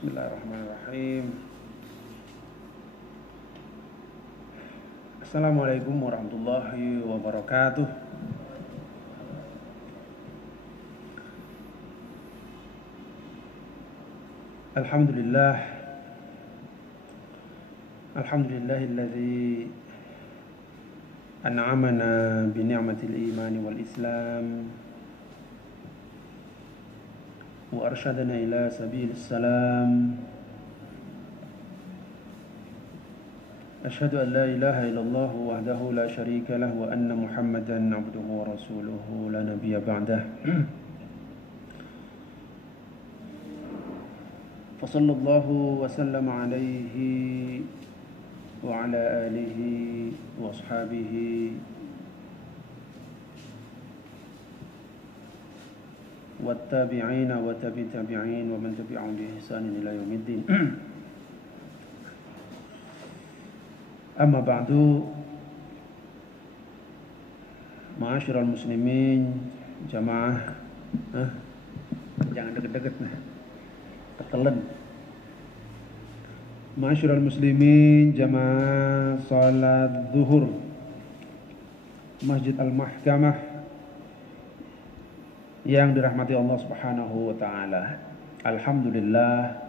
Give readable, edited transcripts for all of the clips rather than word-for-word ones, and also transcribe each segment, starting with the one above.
Bismillahirrahmanirrahim. Assalamualaikum warahmatullahi wabarakatuh. Alhamdulillah. Alhamdulillahilladzi an'amana bi ni'matil iman wal islam wa arsyadana ila sabilis salam. Asyhadu an la ilaha illallah wahdahu la syarika lah wa anna Muhammadan abduhu wa rasuluhu la nabiyya ba'dah. Fa sallallahu wa sallama alaihi wa ala alihi wa ashabihi والتابعين وتابع التابعين ومن تبعهم بإحسان إلى يوم الدين. Amma ba'du, ma'asyiral muslimin, jamaah, jangan deket-deket nah, ketelen. Ma'asyiral muslimin, jamaah salat zuhur Masjid Al-Mahkamah yang dirahmati Allah Subhanahu wa taala. Alhamdulillah,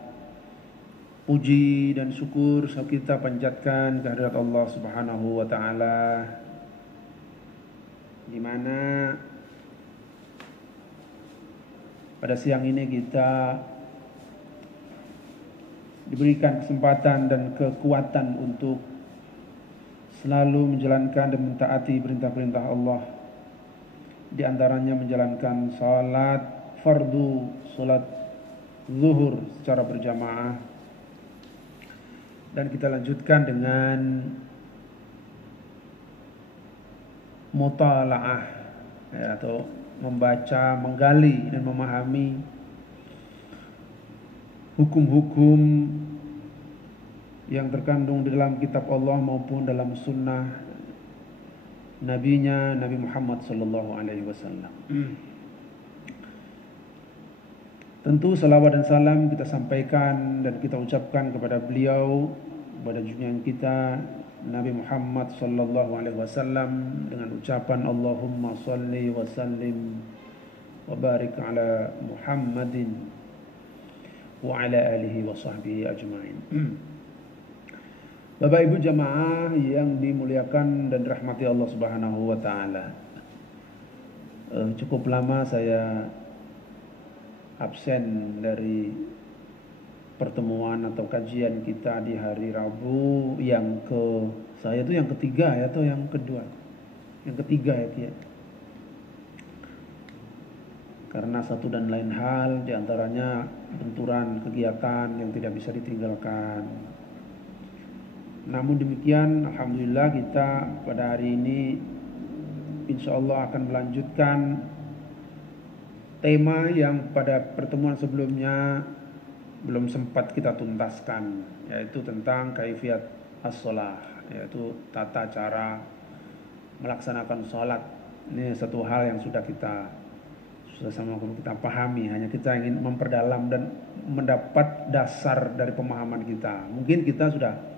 puji dan syukur kita panjatkan kehadirat Allah Subhanahu wa taala, di mana pada siang ini kita diberikan kesempatan dan kekuatan untuk selalu menjalankan dan mentaati perintah-perintah Allah. Di antaranya menjalankan salat fardu, salat zuhur secara berjamaah. Dan kita lanjutkan dengan mutala'ah, ya, atau membaca, menggali dan memahami hukum-hukum yang terkandung di dalam kitab Allah maupun dalam sunnah nabinya Nabi Muhammad sallallahu alaihi wasallam. Tentu salawat dan salam kita sampaikan dan kita ucapkan kepada beliau, kepada junjungan kita Nabi Muhammad sallallahu alaihi wasallam, dengan ucapan Allahumma salli wa sallim wa barik ala Muhammadin wa ala alihi wa sahbihi ajma'in. Bapak Ibu jamaah yang dimuliakan dan dirahmati Allah Subhanahu wa taala. Cukup lama saya absen dari pertemuan atau kajian kita di hari Rabu yang saya itu yang ketiga ya, atau yang kedua? Yang ketiga ya, Kia. Karena satu dan lain hal, diantaranya benturan kegiatan yang tidak bisa ditinggalkan. Namun demikian, alhamdulillah kita pada hari ini insyaallah akan melanjutkan tema yang pada pertemuan sebelumnya belum sempat kita tuntaskan, yaitu tentang kaifiyat as-shalah, yaitu tata cara melaksanakan sholat. Ini satu hal yang sudah sama-sama kita pahami, hanya kita ingin memperdalam dan mendapat dasar dari pemahaman kita. Mungkin kita sudah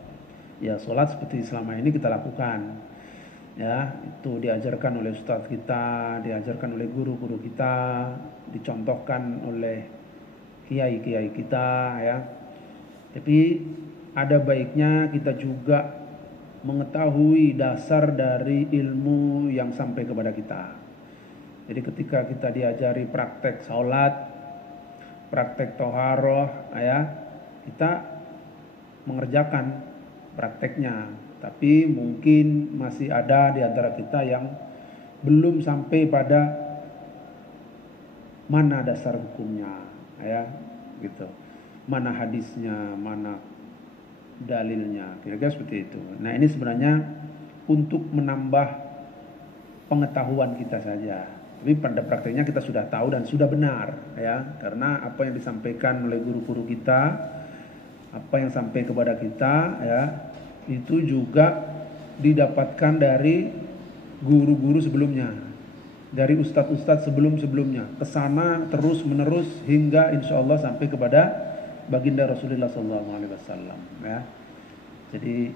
sholat seperti selama ini kita lakukan, ya, itu diajarkan oleh ustadz kita, diajarkan oleh guru-guru kita, dicontohkan oleh kiai-kiai kita, ya. Tapi ada baiknya kita juga mengetahui dasar dari ilmu yang sampai kepada kita. Jadi ketika kita diajari praktek sholat, praktek toharoh, ya, kita mengerjakan prakteknya, tapi mungkin masih ada di antara kita yang belum sampai pada mana dasar hukumnya, ya, gitu. Mana hadisnya, mana dalilnya, kira-kira seperti itu. Nah, ini sebenarnya untuk menambah pengetahuan kita saja. Tapi pada prakteknya kita sudah tahu dan sudah benar, ya, karena apa yang disampaikan oleh guru-guru kita, apa yang sampai kepada kita, ya, itu juga didapatkan dari guru-guru sebelumnya, dari ustadz-ustadz sebelum-sebelumnya, kesana terus menerus hingga insya Allah sampai kepada baginda Rasulullah SAW, ya. Jadi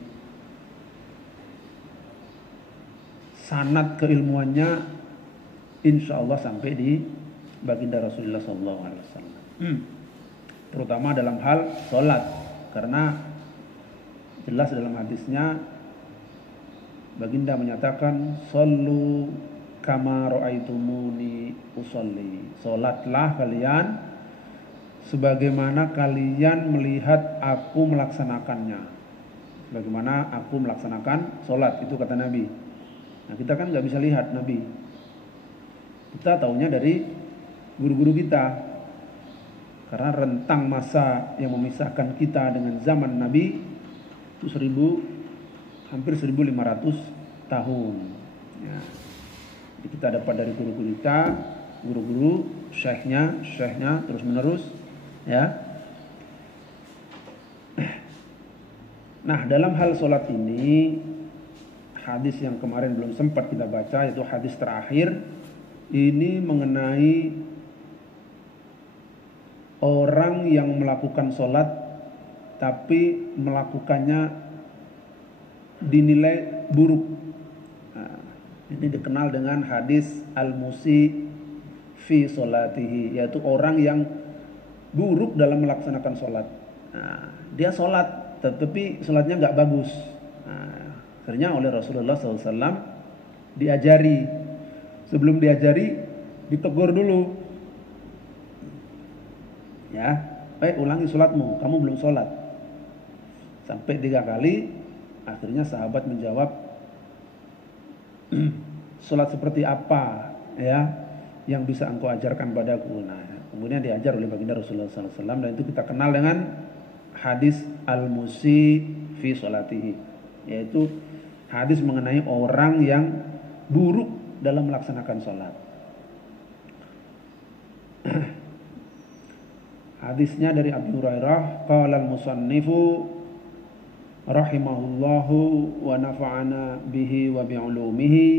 sanad keilmuannya insya Allah sampai di baginda Rasulullah SAW. Terutama dalam hal sholat, karena jelas dalam hadisnya baginda menyatakan sallu kama ra'aitumuni usolli, sholatlah kalian sebagaimana kalian melihat aku melaksanakannya, sebagaimana aku melaksanakan sholat, itu kata Nabi. Nah, kita kan nggak bisa lihat Nabi, kita taunya dari guru-guru kita, karena rentang masa yang memisahkan kita dengan zaman Nabi itu hampir 1500 tahun, ya. Jadi kita dapat dari guru-guru kita, guru-guru, syekhnya terus menerus, ya. Nah, dalam hal sholat ini, hadis yang kemarin belum sempat kita baca, yaitu hadis terakhir ini mengenai orang yang melakukan sholat tapi melakukannya dinilai buruk. Nah, ini dikenal dengan hadis al-musi fi sholatihi, yaitu orang yang buruk dalam melaksanakan sholat. Nah, dia sholat tetapi sholatnya nggak bagus. Nah, akhirnya oleh Rasulullah SAW diajari. Sebelum diajari ditegur dulu, ya, ulangi sholatmu, kamu belum sholat. Sampai 3 kali, akhirnya sahabat menjawab, sholat seperti apa, ya, yang bisa engkau ajarkan padaku. Nah, kemudian diajar oleh baginda Rasulullah SAW, dan itu kita kenal dengan hadis al-musi fi sholatihi, yaitu hadis mengenai orang yang buruk dalam melaksanakan sholat. Hadisnya dari Abu Hurairah, qala al-musannifu rahimahullahu wa nafa'ana bihi wa bi'ulumihi,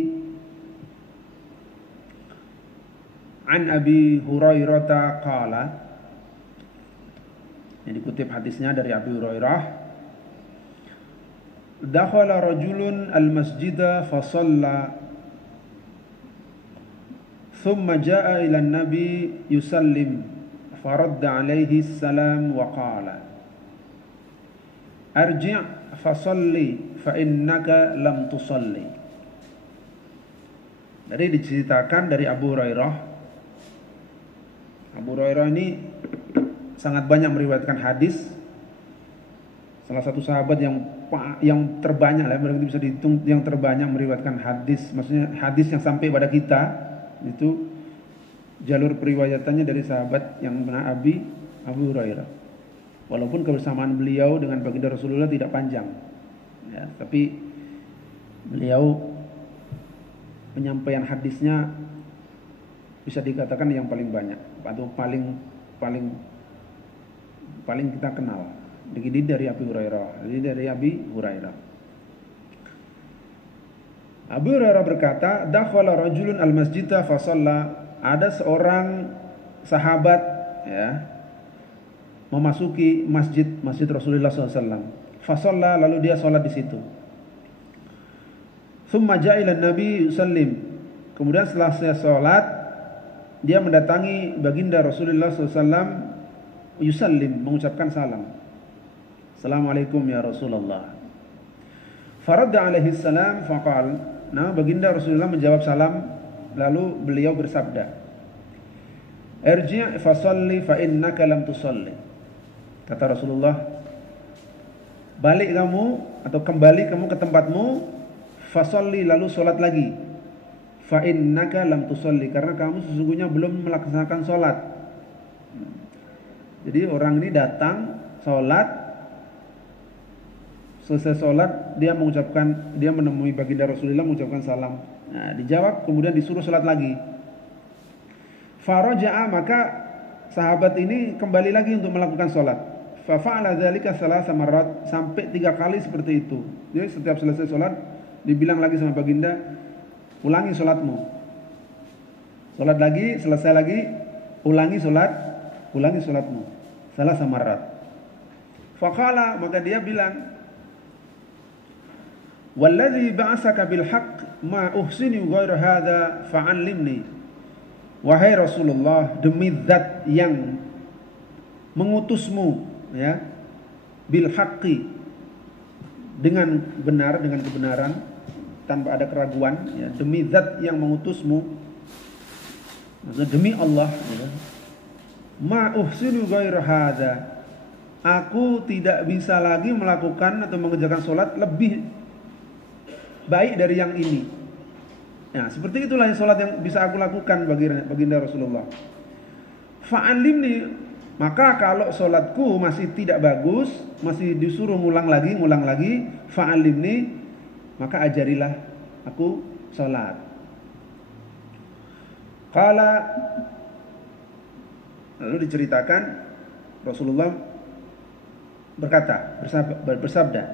an Abi Hurairah qala, ini dikutip hadisnya dari Abu Hurairah, dakhala rajulun al-masjida fa shalla thumma jaa ila an-nabi yusallim faradda alaihi salam wa qala arji' fa shalli fa innaka lam tusalli. Jadi diceritakan dari Abu Hurairah. Abu Hurairah ini sangat banyak meriwayatkan hadis, salah satu sahabat yang terbanyak lah, bisa dihitung yang terbanyak meriwayatkan hadis, maksudnya hadis yang sampai pada kita. Itu jalur periwayatannya dari sahabat yang bernama Abu Hurairah. Walaupun kebersamaan beliau dengan baginda Rasulullah tidak panjang, ya, tapi beliau penyampaian hadisnya bisa dikatakan yang paling banyak atau paling kita kenal. Jadi dari Abu Hurairah, Abu Hurairah berkata, dakhala rajulun al-masjida fa shalla, ada seorang sahabat, ya, memasuki masjid Rasulullah SAW. Fa shalla, lalu dia sholat di situ. Thumma ja'a ila Nabi yusallim, kemudian setelah selesai sholat dia mendatangi baginda Rasulullah SAW, yusallim, mengucapkan salam, Assalamualaikum ya Rasulullah. Faradda alaihi salam faqal, nah, baginda Rasulullah menjawab salam, lalu beliau bersabda, irji' fa shalli fa innaka lam tusalli. Kata Rasulullah, balik kamu atau kembali kamu ke tempatmu, fa shalli, lalu salat lagi, fa innaka lam tusalli, karena kamu sesungguhnya belum melaksanakan salat. Jadi orang ini datang salat, selesai sholat dia menemui baginda Rasulullah mengucapkan salam. Nah, dijawab, kemudian disuruh sholat lagi. Faraja'a, maka sahabat ini kembali lagi untuk melakukan sholat. Fa fa'ala dzalika salasa marrat, sampai 3 kali seperti itu. Jadi setiap selesai sholat dibilang lagi sama baginda, ulangi sholatmu. Sholat lagi, selesai lagi, ulangi sholatmu. Salasa marrat. Faqala, maka dia bilang, "Walladzi ba'atsaka bil haqq ma uhsinu ghairu hadza fa'allimni." Wahai Rasulullah, demi zat yang mengutusmu, ya, bil haqqi, dengan benar, dengan kebenaran, tanpa ada keraguan, ya, demi zat yang mengutusmu, maksudnya demi Allah, ya. Ma uhsinu ghairu hadza, aku tidak bisa lagi melakukan atau mengerjakan sholat lebih baik dari yang ini. Nah, seperti itulah sholat yang bisa aku lakukan baginda Rasulullah. Fa'alimni, maka kalau sholatku masih tidak bagus, masih disuruh ngulang lagi, fa'alimni, maka ajarilah aku sholat. Qala, lalu diceritakan Rasulullah bersabda,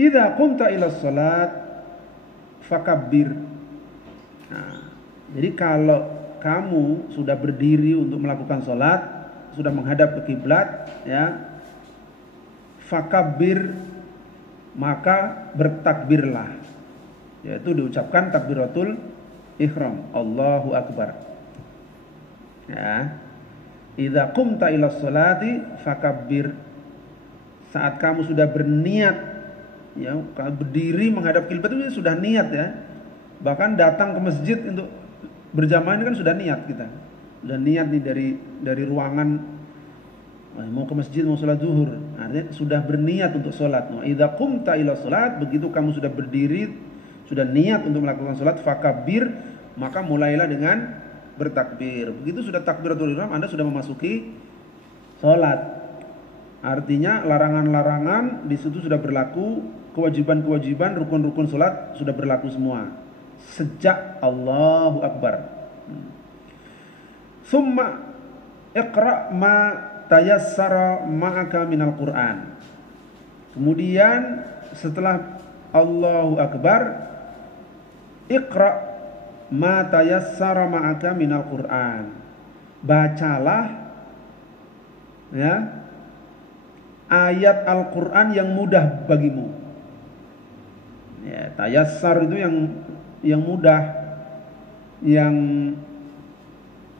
"Idza qumta ila shalat fakabbir." Nah, jadi kalau kamu sudah berdiri untuk melakukan sholat, sudah menghadap ke kiblat, ya, fakabbir, maka bertakbirlah, yaitu diucapkan takbiratul ihram, Allahu akbar. Ya, idza qumta ila sholati fakabbir, saat kamu sudah berniat, ya, berdiri menghadap kiblat itu sudah niat, ya. Bahkan datang ke masjid untuk berjamaah ini kan sudah niat kita. Sudah niat nih dari ruangan mau ke masjid, mau sholat zuhur. Artinya sudah berniat untuk sholat. Idza qumta ila sholat, begitu kamu sudah berdiri, sudah niat untuk melakukan sholat, fakabbir, maka mulailah dengan bertakbir. Begitu sudah takbiratul ihram, Anda sudah memasuki sholat. Artinya larangan-larangan di situ sudah berlaku, kewajiban-kewajiban, rukun-rukun sholat sudah berlaku semua sejak Allahu Akbar. Summa iqra ma tayassara ma'aka minal Qur'an. Kemudian setelah Allahu Akbar, iqra ma tayassara ma'aka minal Qur'an. Bacalah, ya, ayat Al-Qur'an yang mudah bagimu. Ya, tayassar itu yang mudah, yang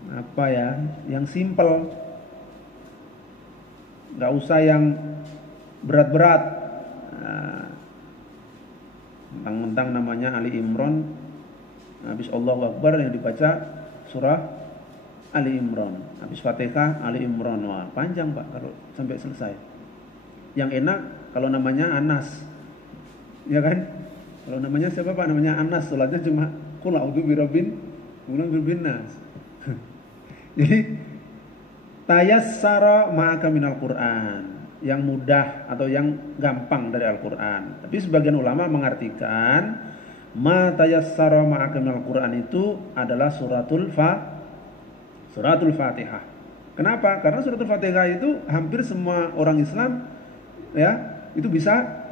apa ya, yang simple, nggak usah yang berat-berat. Mentang-mentang namanya Ali Imran, habis Allahu Akbar yang dibaca surah Ali Imran, habis Fatihah Ali Imran. Wah, panjang Pak kalau sampai selesai. Yang enak kalau namanya Anas, ya kan? Kalau namanya siapa Pak? Namanya Anas, salatnya cuma qul a'udzu birabbin nas. Jadi tayassara ma'aka minal Qur'an, yang mudah atau yang gampang dari Al-Qur'an. Tapi sebagian ulama mengartikan ma tayassara ma'aka minal Qur'an itu adalah suratul Fatihah. Kenapa? Karena suratul Fatihah itu hampir semua orang Islam, ya, itu bisa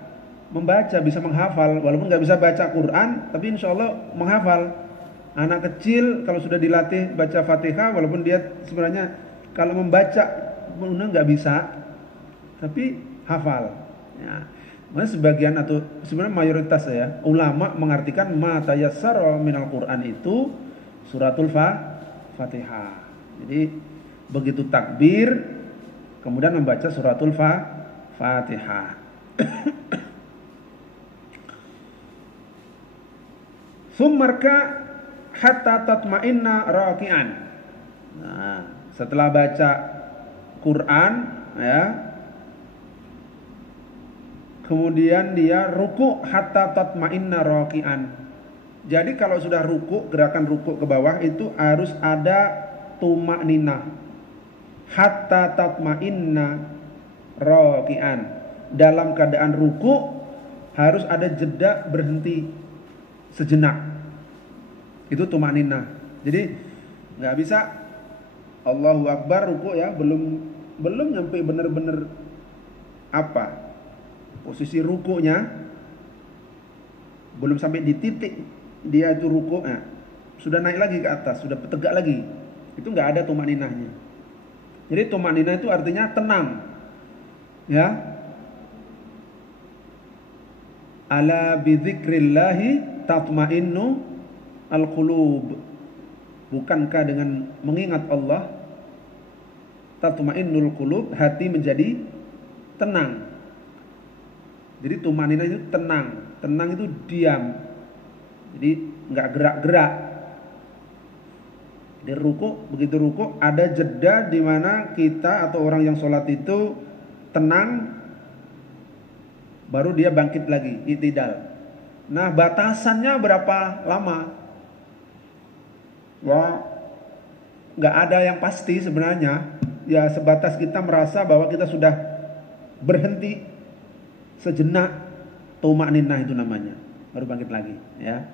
membaca, bisa menghafal, walaupun nggak bisa baca Quran, tapi insya Allah menghafal. Anak kecil kalau sudah dilatih baca Fatihah, walaupun dia sebenarnya kalau membaca nggak bisa, tapi hafal. Ya. Nah, sebagian atau sebenarnya mayoritas ya ulama mengartikan ma tayassara minal Quran itu suratul Fatihah. Jadi begitu takbir, kemudian membaca suratul Fatihah. Summarka hatta tatma'inna raki'an. Nah, setelah baca Quran, ya, kemudian dia ruku hatta tatma'inna raki'an. Jadi kalau sudah ruku, gerakan ruku ke bawah itu harus ada tuma'ninah. Hatta tatma'inna raki'an. Dalam keadaan ruku harus ada jeda, berhenti sejenak. Itu tumaninah. Jadi nggak bisa Allahu Akbar ruku, ya, belum nyampe benar-benar apa posisi rukunya, belum sampai di titik dia itu ruku, sudah naik lagi ke atas, sudah tegak lagi. Itu nggak ada tumaninahnya. Jadi tumaninah itu artinya tenang. Ya, ala bidzikrillahi tatmainnu alqulub. Bukankah dengan mengingat Allah tatmainnul qulub, hati menjadi tenang. Jadi tumanina itu tenang. Tenang itu diam. Jadi enggak gerak-gerak. Di ruku, begitu ruku ada jeda di mana kita atau orang yang sholat itu tenang, baru dia bangkit lagi, i'tidal. Nah, batasannya berapa lama? Wah, nggak ada yang pasti sebenarnya. Ya sebatas kita merasa bahwa kita sudah berhenti sejenak, tumakninah itu namanya, baru bangkit lagi. Ya.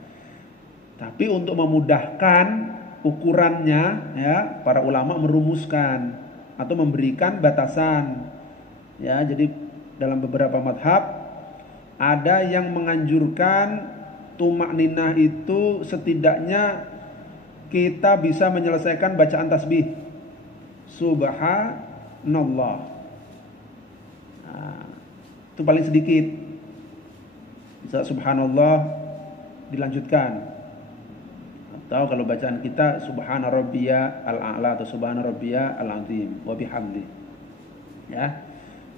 Tapi untuk memudahkan ukurannya, ya, para ulama merumuskan atau memberikan batasan. Ya, jadi dalam beberapa madhab ada yang menganjurkan tumakninah itu setidaknya kita bisa menyelesaikan bacaan tasbih subhanallah. Nah, itu paling sedikit. Bisa subhanallah dilanjutkan. Atau kalau bacaan kita subhana rabbiya al-a'la atau subhana rabbiya al-azim wa bihamdi. Ya.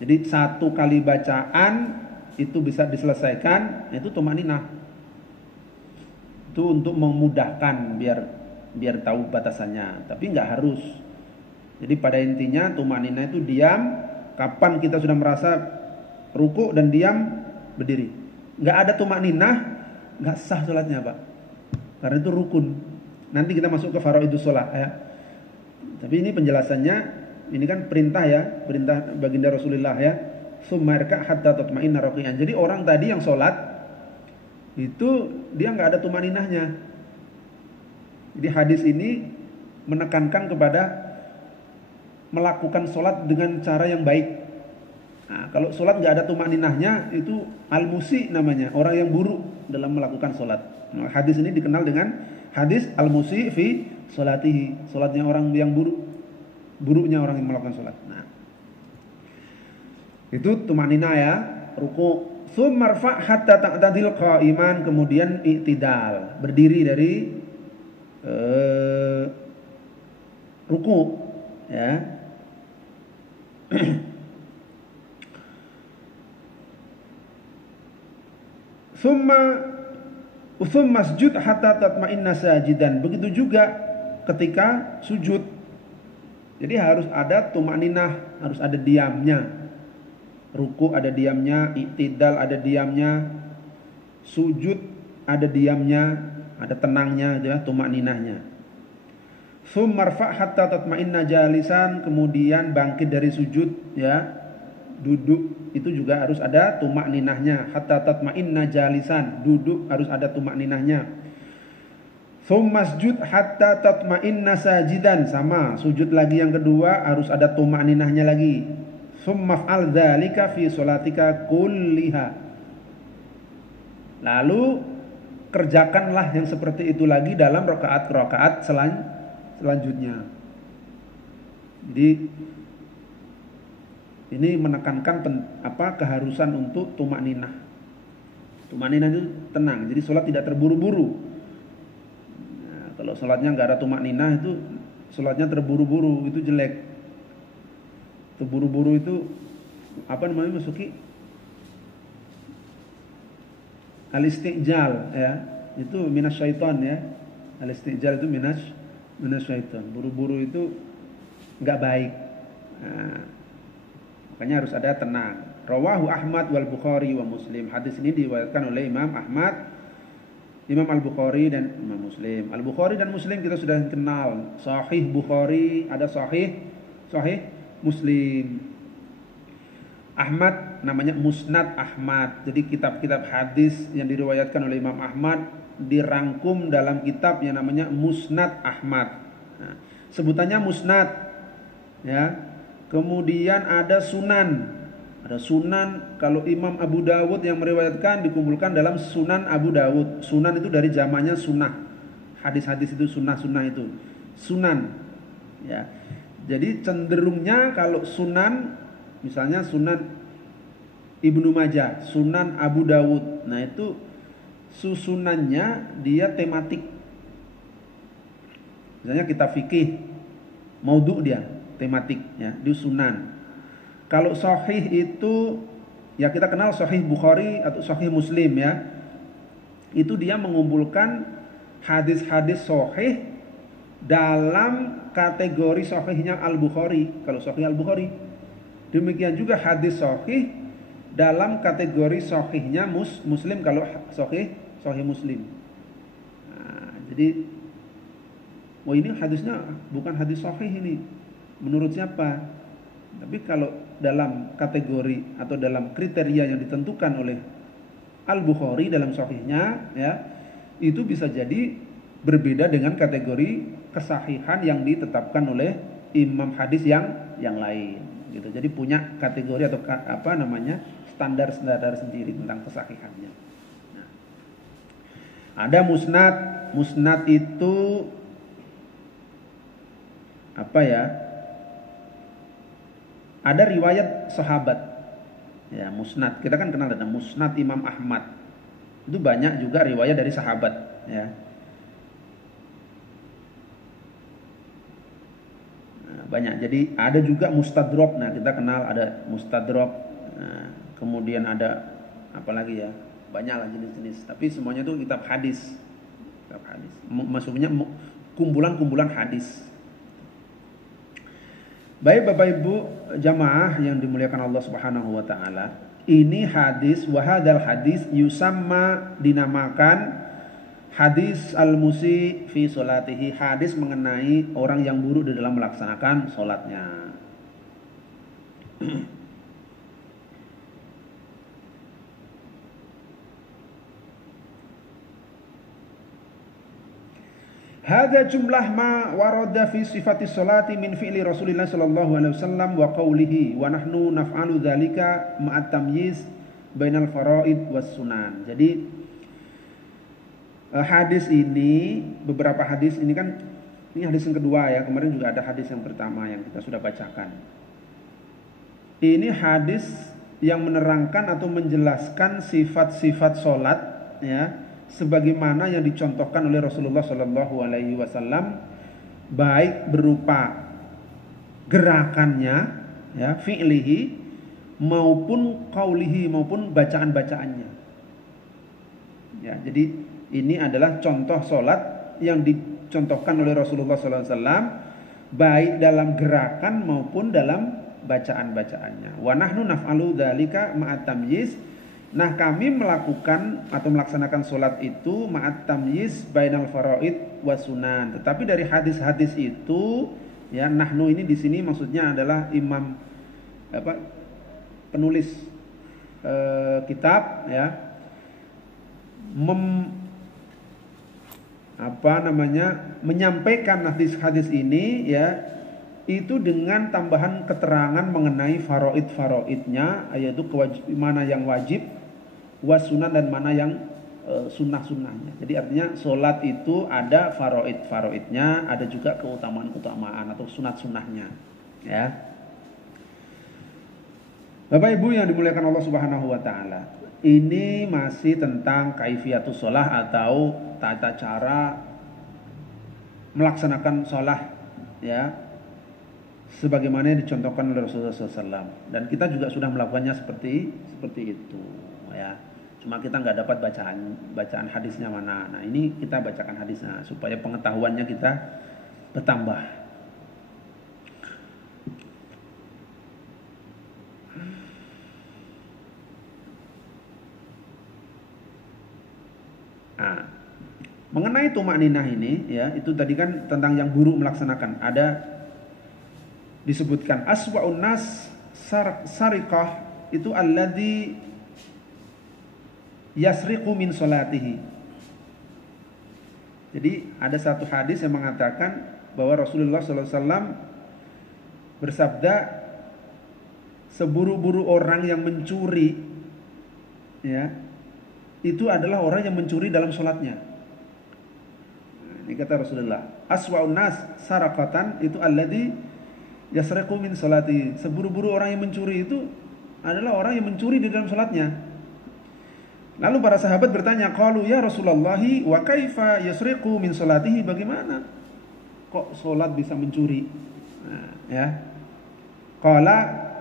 Jadi satu kali bacaan itu bisa diselesaikan, itu tumaninah. Itu untuk memudahkan biar tahu batasannya, tapi enggak harus. Jadi pada intinya tumaninah itu diam, kapan kita sudah merasa ruku dan diam, berdiri. Enggak ada tumaninah, enggak sah salatnya, Pak. Karena itu rukun. Nanti kita masuk ke faraidus shalah ya. Tapi ini penjelasannya, ini kan perintah ya, perintah baginda Rasulullah ya. Summa irka' hatta tatma'inna raqi'an. Jadi orang tadi yang sholat itu dia nggak ada tumaninahnya. Jadi hadis ini menekankan kepada melakukan sholat dengan cara yang baik. Nah, kalau sholat nggak ada tumaninahnya itu al-musi namanya, orang yang buruk dalam melakukan sholat. Nah, hadis ini dikenal dengan hadis al-musi fi sholatihi, sholatnya orang yang buruk, buruknya orang yang melakukan sholat. Nah, itu tumanina ya, ruku. Tsumma marfa' hatta ta'tadil qa'iman, kemudian i'tidal, berdiri dari ruku ya. Tsumma sujud hatta tatma'inna sajidan. Begitu juga ketika sujud. Jadi harus ada tumaninah, harus ada diamnya. Ruku ada diamnya, i'tidal ada diamnya, sujud ada diamnya, ada tenangnya ya, tumaninahnya. Tsumma marfa' hatta tatma'inna jalisan, kemudian bangkit dari sujud ya, duduk itu juga harus ada tumakninahnya. Hatta tatma'inna jalisan, duduk harus ada tumakninahnya. Tsumma sujud hatta tatma'inna sajidan, sama, sujud lagi yang kedua harus ada tumakninahnya lagi. Tsumma fa'al dzalika fi sholatika kulliha. Lalu kerjakanlah yang seperti itu lagi dalam rakaat-rakaat selanjutnya. Jadi ini menekankan keharusan untuk tumakninah. Tumakninah itu tenang. Jadi sholat tidak terburu-buru. Nah, kalau sholatnya nggak ada tumakninah itu sholatnya terburu-buru, itu jelek. Terburu-buru itu apa namanya, masuki al-istijal ya. Itu minasyaiton ya. Al-istijal itu minasyaiton. Buru-buru itu nggak baik. Nah, makanya harus ada tenang. Rawahu Ahmad wal Bukhari wa Muslim. Hadis ini diriwayatkan oleh Imam Ahmad, Imam Al-Bukhari dan Imam Muslim. Al-Bukhari dan Muslim kita sudah kenal. Sahih Bukhari, ada sahih Muslim. Ahmad namanya Musnad Ahmad. Jadi kitab-kitab hadis yang diriwayatkan oleh Imam Ahmad dirangkum dalam kitab yang namanya Musnad Ahmad. Nah, sebutannya Musnad ya. Kemudian ada Sunan. Ada Sunan, kalau Imam Abu Dawud yang meriwayatkan dikumpulkan dalam Sunan Abu Dawud. Sunan itu dari zamannya sunnah. Hadis-hadis itu sunnah-sunnah itu. Sunan. Ya. Jadi cenderungnya kalau Sunan, misalnya Sunan Ibnu Majah, Sunan Abu Dawud. Nah itu susunannya dia tematik. Misalnya kita fikih, maudhu dia tematik ya di sunan. Kalau sahih itu ya kita kenal sahih Bukhari atau sahih Muslim ya. Itu dia mengumpulkan hadis-hadis sahih dalam kategori sahihnya Al-Bukhari, kalau sahih Al-Bukhari. Demikian juga hadis sahih dalam kategori sahihnya Muslim, kalau sahih Muslim. Nah, jadi ini hadisnya bukan hadis sahih ini. Menurut siapa? Tapi kalau dalam kategori atau dalam kriteria yang ditentukan oleh Al-Bukhari dalam sahihnya ya, itu bisa jadi berbeda dengan kategori kesahihan yang ditetapkan oleh imam hadis yang lain gitu. Jadi punya kategori atau standar sendiri tentang kesahihannya. Nah, ada musnad itu apa ya? Ada riwayat sahabat. Ya, musnad. Kita kan kenal ada musnad Imam Ahmad. Itu banyak juga riwayat dari sahabat, ya. Nah, banyak. Jadi ada juga mustadrok. Nah, kita kenal ada mustadrok. Nah, kemudian ada apa lagi ya? Banyaklah jenis-jenis. Tapi semuanya itu kitab hadis. Kitab hadis. Maksudnya kumpulan-kumpulan hadis. Baik Bapak Ibu jamaah yang dimuliakan Allah Subhanahu wa taala, ini hadis wahadal hadis yusamma dinamakan hadis al-musi fi salatihi, hadis mengenai orang yang buruk di dalam melaksanakan salatnya. Hadza jumlah ma warada fi sifati sholati min fi'li Rasulillah sallallahu alaihi wasallam wa qawlihi wa nahnu naf'alu dzalika ma'at tamyiz bainal faraid was sunan. Jadi hadis ini, beberapa hadis ini kan ini hadis yang kedua ya. Kemarin juga ada hadis yang pertama yang kita sudah bacakan. Ini hadis yang menerangkan atau menjelaskan sifat-sifat salat ya, sebagaimana yang dicontohkan oleh Rasulullah Shallallahu Alaihi Wasallam, baik berupa gerakannya, ya, fi'lihi, maupun qaulihi, maupun bacaan-bacaannya. Ya, jadi ini adalah contoh solat yang dicontohkan oleh Rasulullah Shallallahu Alaihi Wasallam, baik dalam gerakan maupun dalam bacaan-bacaannya. Wa nahnu naf'alu dzalika ma'at tamyiz. Nah, kami melakukan atau melaksanakan solat itu ma'at tamyiz bainal faraid was sunan. Tetapi dari hadis-hadis itu, ya, nahnu ini di sini maksudnya adalah imam penulis kitab, ya, menyampaikan hadis-hadis ini, ya, itu dengan tambahan keterangan mengenai faraid-faraidnya, yaitu mana yang wajib, wasunan, dan mana yang sunnah-sunnahnya. Jadi artinya solat itu ada faraid-faraidnya, ada juga keutamaan-keutamaan atau sunat-sunnahnya, ya. Bapak Ibu yang dimuliakan Allah Subhanahu wa taala, ini masih tentang kaifiatus shalah atau tata cara melaksanakan shalah, ya, sebagaimana yang dicontohkan oleh Rasulullah SAW. Dan kita juga sudah melakukannya seperti itu, ya. Cuma kita nggak dapat bacaan hadisnya mana. Nah, ini kita bacakan hadisnya supaya pengetahuannya kita bertambah. Nah, mengenai tumakninah ini, ya, itu tadi kan tentang yang buruk melaksanakan. Ada disebutkan aswa'un nas sariqah itu alladzi yasriqu min salatihi. Jadi ada satu hadis yang mengatakan bahwa Rasulullah SAW bersabda, seburu-buru orang yang mencuri, ya, itu adalah orang yang mencuri dalam sholatnya. Ini kata Rasulullah, aswa'un nas saraqatan itu alladzi yasriqu min salati. Seburu-buru orang yang mencuri itu adalah orang yang mencuri di dalam salatnya. Lalu para sahabat bertanya, qalu ya Rasulullah, wa kaifa yasriqu min salatihi? Bagaimana kok salat bisa mencuri? Nah, ya. Qala,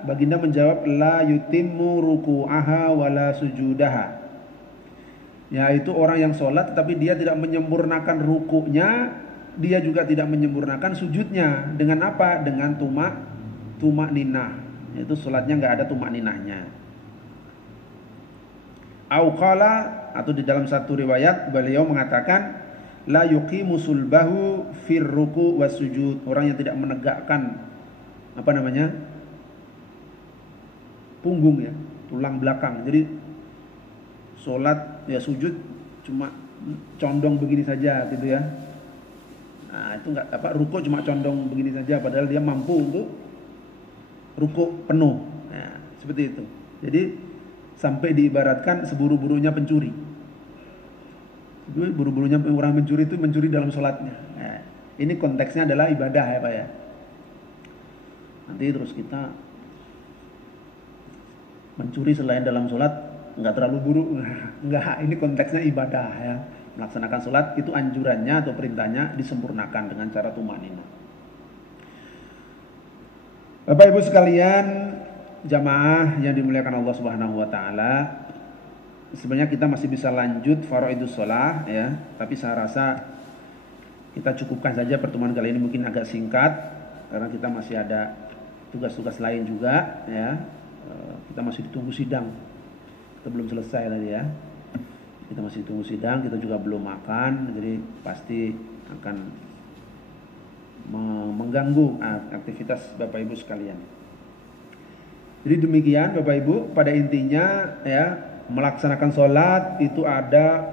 baginda menjawab, la yutimmu ruku'aha wala sujudaha. Yaitu orang yang sholat tetapi dia tidak menyempurnakan rukuknya, dia juga tidak menyempurnakan sujudnya. Dengan apa? Dengan tumak ninah. Itu sholatnya nggak ada tumak ninahnya. Au qala, atau di dalam satu riwayat beliau mengatakan la yuqimu sulbahu fir ruku' was sujud. Orang yang tidak menegakkan punggung ya, tulang belakang. Jadi sholat ya sujud cuma condong begini saja gitu ya. Nah, itu enggak ruku cuma condong begini saja padahal dia mampu untuk ruku penuh. Nah, seperti itu. Jadi sampai diibaratkan seburu-burunya pencuri. Buru-burunya orang mencuri itu mencuri dalam sholatnya. Nah, ini konteksnya adalah ibadah ya Pak ya. Nanti terus kita mencuri selain dalam sholat nggak terlalu buruk, nggak, ini konteksnya ibadah ya. Melaksanakan sholat itu anjurannya atau perintahnya disempurnakan dengan cara tumanina. Bapak Ibu sekalian, jamaah yang dimuliakan Allah Subhanahu wa taala, sebenarnya kita masih bisa lanjut faraidus shalah ya, tapi saya rasa kita cukupkan saja pertemuan kali ini, mungkin agak singkat karena kita masih ada tugas-tugas lain juga ya. Kita masih ditunggu sidang. Kita belum selesai tadi ya. Kita masih tunggu sidang, kita juga belum makan, jadi pasti akan mengganggu aktivitas Bapak Ibu sekalian. Jadi demikian Bapak Ibu, pada intinya ya, melaksanakan sholat itu ada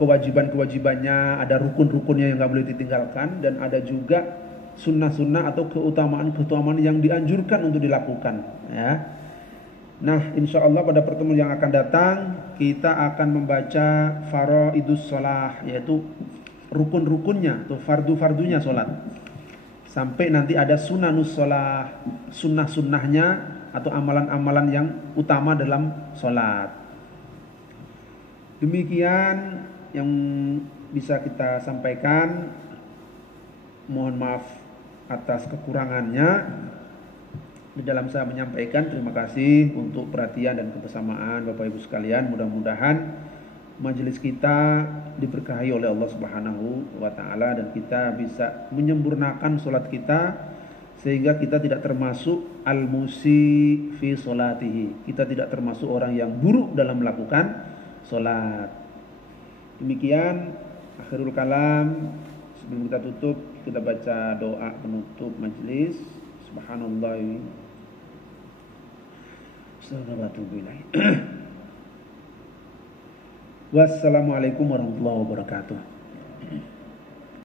kewajiban-kewajibannya, ada rukun-rukunnya yang nggak boleh ditinggalkan, dan ada juga sunnah-sunnah atau keutamaan-keutamaan yang dianjurkan untuk dilakukan ya. Nah, insya Allah pada pertemuan yang akan datang kita akan membaca faraidus shalah, yaitu rukun-rukunnya atau fardu-fardunya sholat. Sampai nanti ada sunanus shalah, sunnah-sunnahnya atau amalan-amalan yang utama dalam sholat. Demikian yang bisa kita sampaikan. Mohon maaf atas kekurangannya. Di dalam saya menyampaikan, terima kasih untuk perhatian dan kebersamaan Bapak Ibu sekalian. Mudah-mudahan majelis kita diberkahi oleh Allah Subhanahu wa taala dan kita bisa menyempurnakan salat kita sehingga kita tidak termasuk al-musi fi salatihi. Kita tidak termasuk orang yang buruk dalam melakukan salat. Demikian akhirul kalam. Sebelum kita tutup, kita baca doa penutup majelis. Subhanallah. Wassalamualaikum warahmatullahi wabarakatuh.